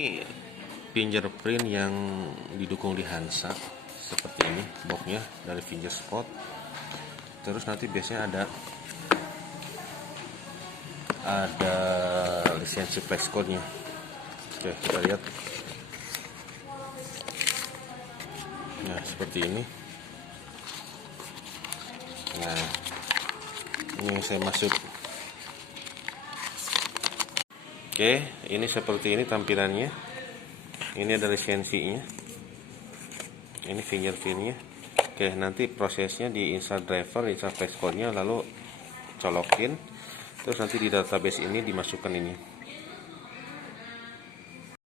Ini fingerprint yang didukung di Hansa seperti ini boxnya dari Fingerspot. Terus nanti biasanya ada lisensi flexcode-nya. Oke, kita lihat. Nah, seperti ini. Nah, ini yang saya maksud. Oke, ini seperti ini tampilannya. Ini ada lisensinya. Ini fingerprintnya. Oke, nanti prosesnya di install driver, install flexcode-nya, lalu colokin. Terus nanti di database ini dimasukkan ini.